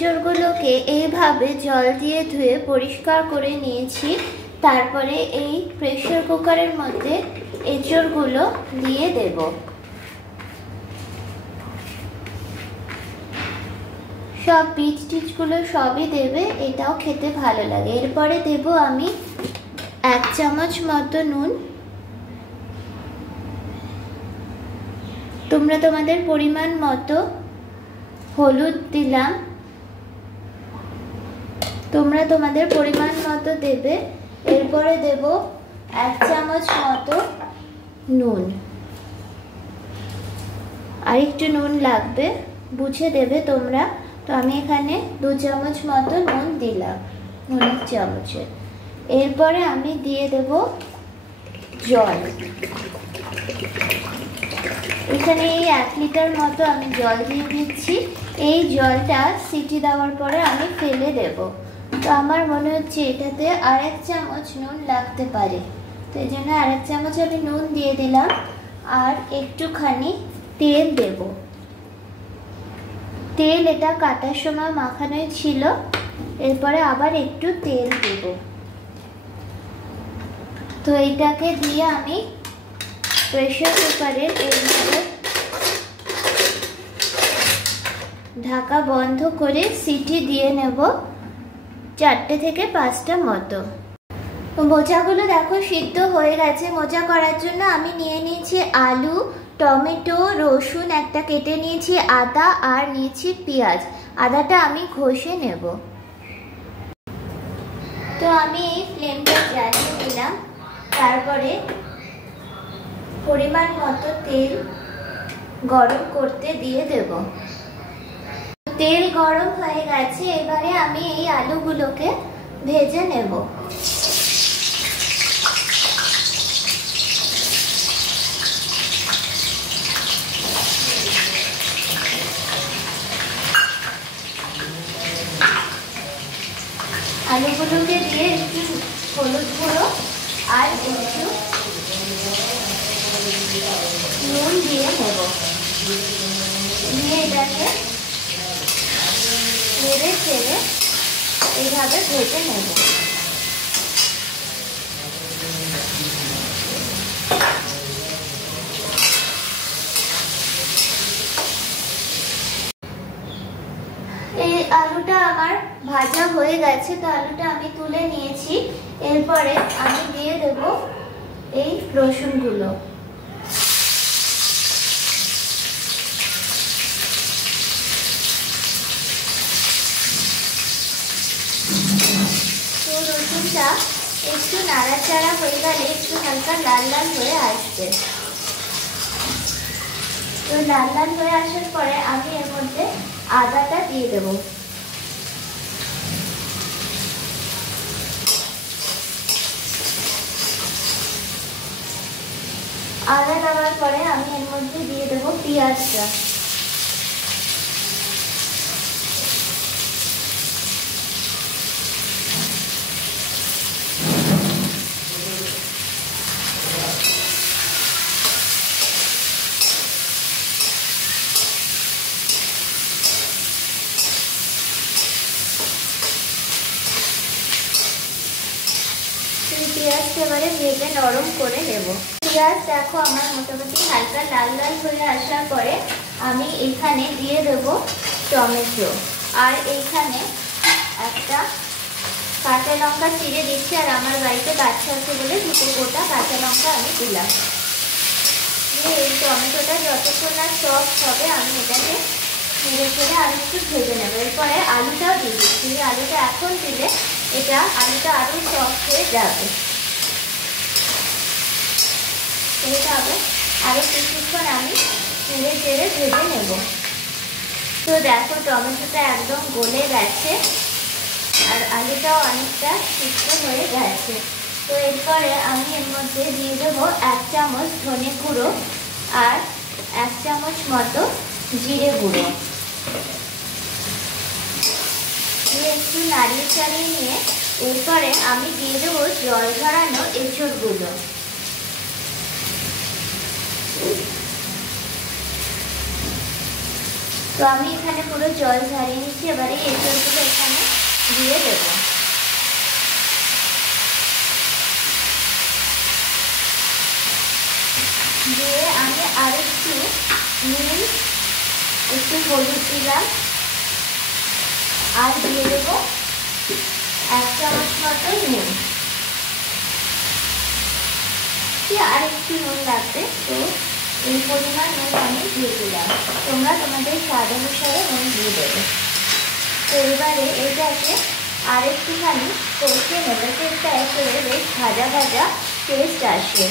এঁচড়গুলোকে এইভাবে জল দিয়ে ধুয়ে পরিষ্কার করে নিয়েছি। তারপরে এই প্রেসার কুকারের মধ্যে এঁচড়গুলো দিয়ে দেব। সব বীজ টিজগুলো সবই দেবে, এটাও খেতে ভালো লাগে। এরপরে দেব আমি 1 চামচ মতো নুন। তোমরা তোমাদের পরিমাণ মতো হলুদ দিলাম, তোমরা তোমাদের পরিমাণ মতো দেবে। এরপরে দেব 1 চামচ মতো নুন, আর একটু নুন লাগবে, বুঝে দেবে তোমরা। তো আমি এখানে 2 চামচ মতো নুন দিলাম, নুনের চামচে। এরপরে আমি দিয়ে দেব জল। এখানে এই 1 লিটার মতো আমি জল দিয়ে দিচ্ছি। এই জলটা সিটি দেওয়ার পরে আমি ফেলে দেব। তো আমার মনে হচ্ছে এটাতে আর 1 চামচ নুন লাগতে পারে, তো এই জন্য আর 1 চামচ আমি নুন দিয়ে দিলাম। আর একটুখানি তেল দেব। তেল এটা কাটার সময় মাখানোই ছিল, এরপরে আবার একটু তেল দেব। তো এইটাকে দিয়ে আমি প্রেসার কুকারের এর মধ্যে ঢাকা বন্ধ করে সিটি দিয়ে নেব 4টে থেকে 5টা মতো। মোচাগুলো দেখো সিদ্ধ হয়ে গেছে। মোচা করার জন্য আমি নিয়ে নিয়েছি আলু, টমেটো, রসুন একটা কেটে নিয়েছি, আদা আর নিয়েছি পেঁয়াজ। আদাটা আমি ঘষে নেব। তো আমি এই ফ্লেমটা জ্বালিয়ে দিলাম। তারপরে পরিমাণ মতো তেল গরম করতে দিয়ে দেব। তেল গরম হয়ে গেছে, এবারে আমি এই আলুগুলোকে ভেজে নেব। আলুগুলোকে দিয়ে একটু হলুদ গুঁড়ো আর একটু নুন দিয়ে নেব। দিয়ে এটাকে নেড়ে চেড়ে এইভাবে ভেজে নেব। এই আলুটা আমার ভাজা হয়ে গেছে, তো আলুটা আমি তুলে নিয়েছি। এরপরে আমি দিয়ে দেব এই রসুনগুলো। তো রসুনটা একটু নাড়াচাড়া হয়ে গেলে একটু হালকা লাল লাল হয়ে আসবে। তো লাল লাল হয়ে আসার পরে আমি এর মধ্যে আদাটা দিয়ে দেব। আদা দেওয়ার পরে আমি এর মধ্যে দিয়ে দেব পেঁয়াজটা। পেঁয়াজটা এবারে ভেজে নরম করে নেব। পেঁয়াজ দেখো আমার মোটামুটি হালকা লাল লাল হয়ে আসার পরে আমি এখানে দিয়ে দেব টমেটো, আর এইখানে একটা কাঁচা লঙ্কা চিড়ে দিচ্ছি। আর আমার বাড়িতে বাচ্চা আছে বলে 2 গোটা কাঁচা লঙ্কা আমি দিলাম। দিয়ে এই টমেটোটা যতক্ষণ না সফট হবে আমি এটাকে নেড়ে চেড়ে আর একটু ভেজে নেব। এরপরে আলুটাও দিয়ে দিচ্ছি। আলুটা এখন দিলে আলুটা আরও সফট হয়ে যাবে। এইভাবে আরও কিছুক্ষণ আমি নেড়ে চেড়ে ভেজে নেব। তো দেখো টমেটোটা একদম গলে গেছে আর আলুটাও অনেকটা সিদ্ধ হয়ে গেছে। তো এরপরে আমি এর মধ্যে দিয়ে দেবো 1 চামচ ধনে গুঁড়ো আর 1 চামচ মতো জিরে গুঁড়ো। দিয়ে একটু নাড়িয়ে চাড়িয়ে নিয়ে এরপরে আমি দিয়ে দেবো জল ঝরানো এঁচড়গুলো। তো আমি এখানে পুরো জল ঝারিয়ে নিচ্ছি। এবারে এঁচড়গুলো এখানে দিয়ে দেব। দিয়ে আমি আরেকটু নুন, একটু হলুদ দিলাম, আর দিয়ে দেবো 1 চামচ মতো নুন। আর একটু নুন লাগবে, তো এই পরিমাণ নুন আমি দিয়ে দিলাম। তোমরা তোমাদের স্বাদ অনুসারে নুন দিয়ে দেবে। তো এবারে এটাকে আর একটুখানি কষে নেবে, তেলটা একেবারে বেশ ভাজা ভাজা টেস্ট আসে।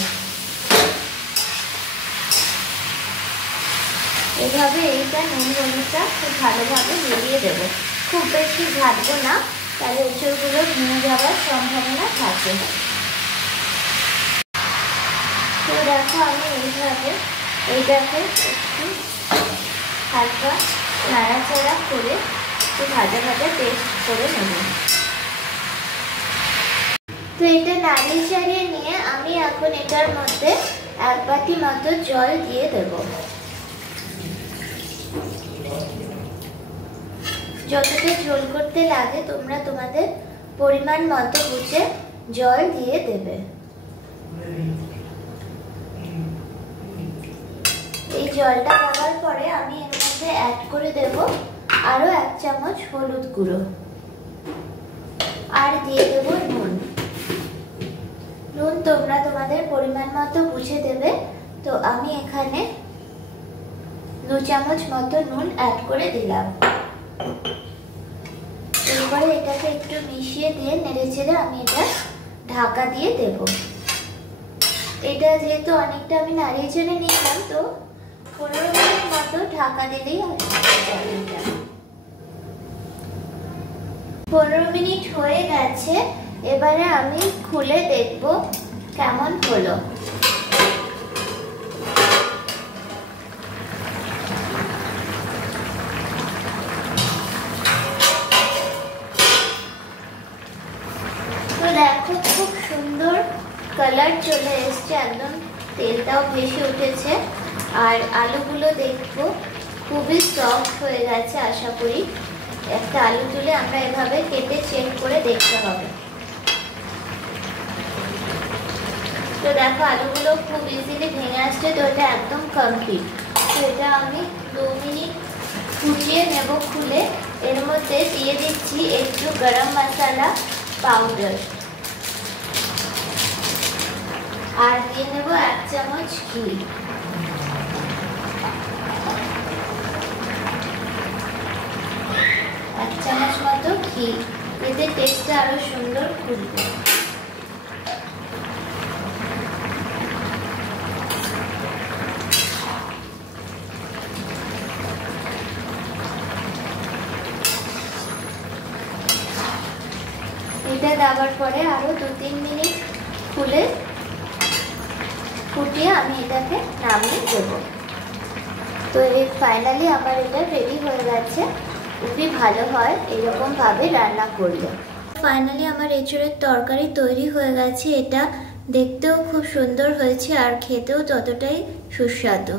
এভাবে এইটা নুন হলুদটা খুব ভালোভাবে মিলিয়ে দেবো। খুব বেশি ঘাটবো না, তাহলে এঁচড়গুলো ভেঙে যাওয়ার সম্ভাবনা থাকে। তো দেখো আমি এইভাবে এইটাকে একটু হালকা নাড়াচাড়া করে একটু ভাজা ভাজা টেস্ট করে নেব। তো এটা নাড়িয়ে চাড়িয়ে নিয়ে আমি এখন এটার মধ্যে 1 বাটি মতো জল দিয়ে দেব। যতটা ঝোল করতে লাগে তোমরা তোমাদের পরিমাণ মতো বুঝে জল দিয়ে দেবে। এই জলটা দেওয়ার পরে আমি এর মধ্যে অ্যাড করে দেব আরো 1 চামচ হলুদ গুঁড়ো, আর দিয়ে দেব নুন। নুন তোমরা তোমাদের পরিমাণ মতো বুঝে দেবে। তো আমি এখানে 2 চামচ মতো নুন অ্যাড করে দিলাম। এরপরে এটাকে একটু মিশিয়ে দিয়ে নেড়ে চেড়ে আমি এটা ঢাকা দিয়ে দেব। এটা যেহেতু অনেকটা আমি নাড়িয়ে চেড়ে নিলাম, তো 15 মিনিট মতো ঢাকা দিলেই 15 মিনিট হয়ে গেছে। এবারে আমি খুলে দেখব কেমন হলো। তো দেখো খুব সুন্দর কালার চলে এসছে, একদম তেলটাও ভেসে উঠেছে। আর আলুগুলো দেখবো খুবই সফট হয়ে গেছে। আশা করি একটা আলু তুলে আমরা এভাবে কেটে চেক করে দেখতে হবে। তো দেখো আলুগুলো খুব ইজিলি ভেঙে আসছে। তো এটা একদম কমপ্লিট। তো এটা আমি 2 মিনিট ফুটিয়ে নেব খুলে। এর মধ্যে দিয়ে দিচ্ছি একটু গরম মশলা পাউডার, আর দিয়ে নেব 1 চামচ ঘি। এক চামচ মতো ঘি, এতে টেস্টটা আরো সুন্দর খুলবে। এটা দেওয়ার পরে আরো 2-3 মিনিট খুলে ফুটিয়ে আমি এটাকে নামিয়ে দেব। তো এই ফাইনালি আমার এটা রেডি হয়ে গেছে। খুবই ভালো হয় এরকম ভাবে রান্না করলে। ফাইনালি আমার এঁচড়ের তরকারি তৈরি হয়ে গেছে। এটা দেখতেও খুব সুন্দর হয়েছে আর খেতেও ততটাই সুস্বাদু।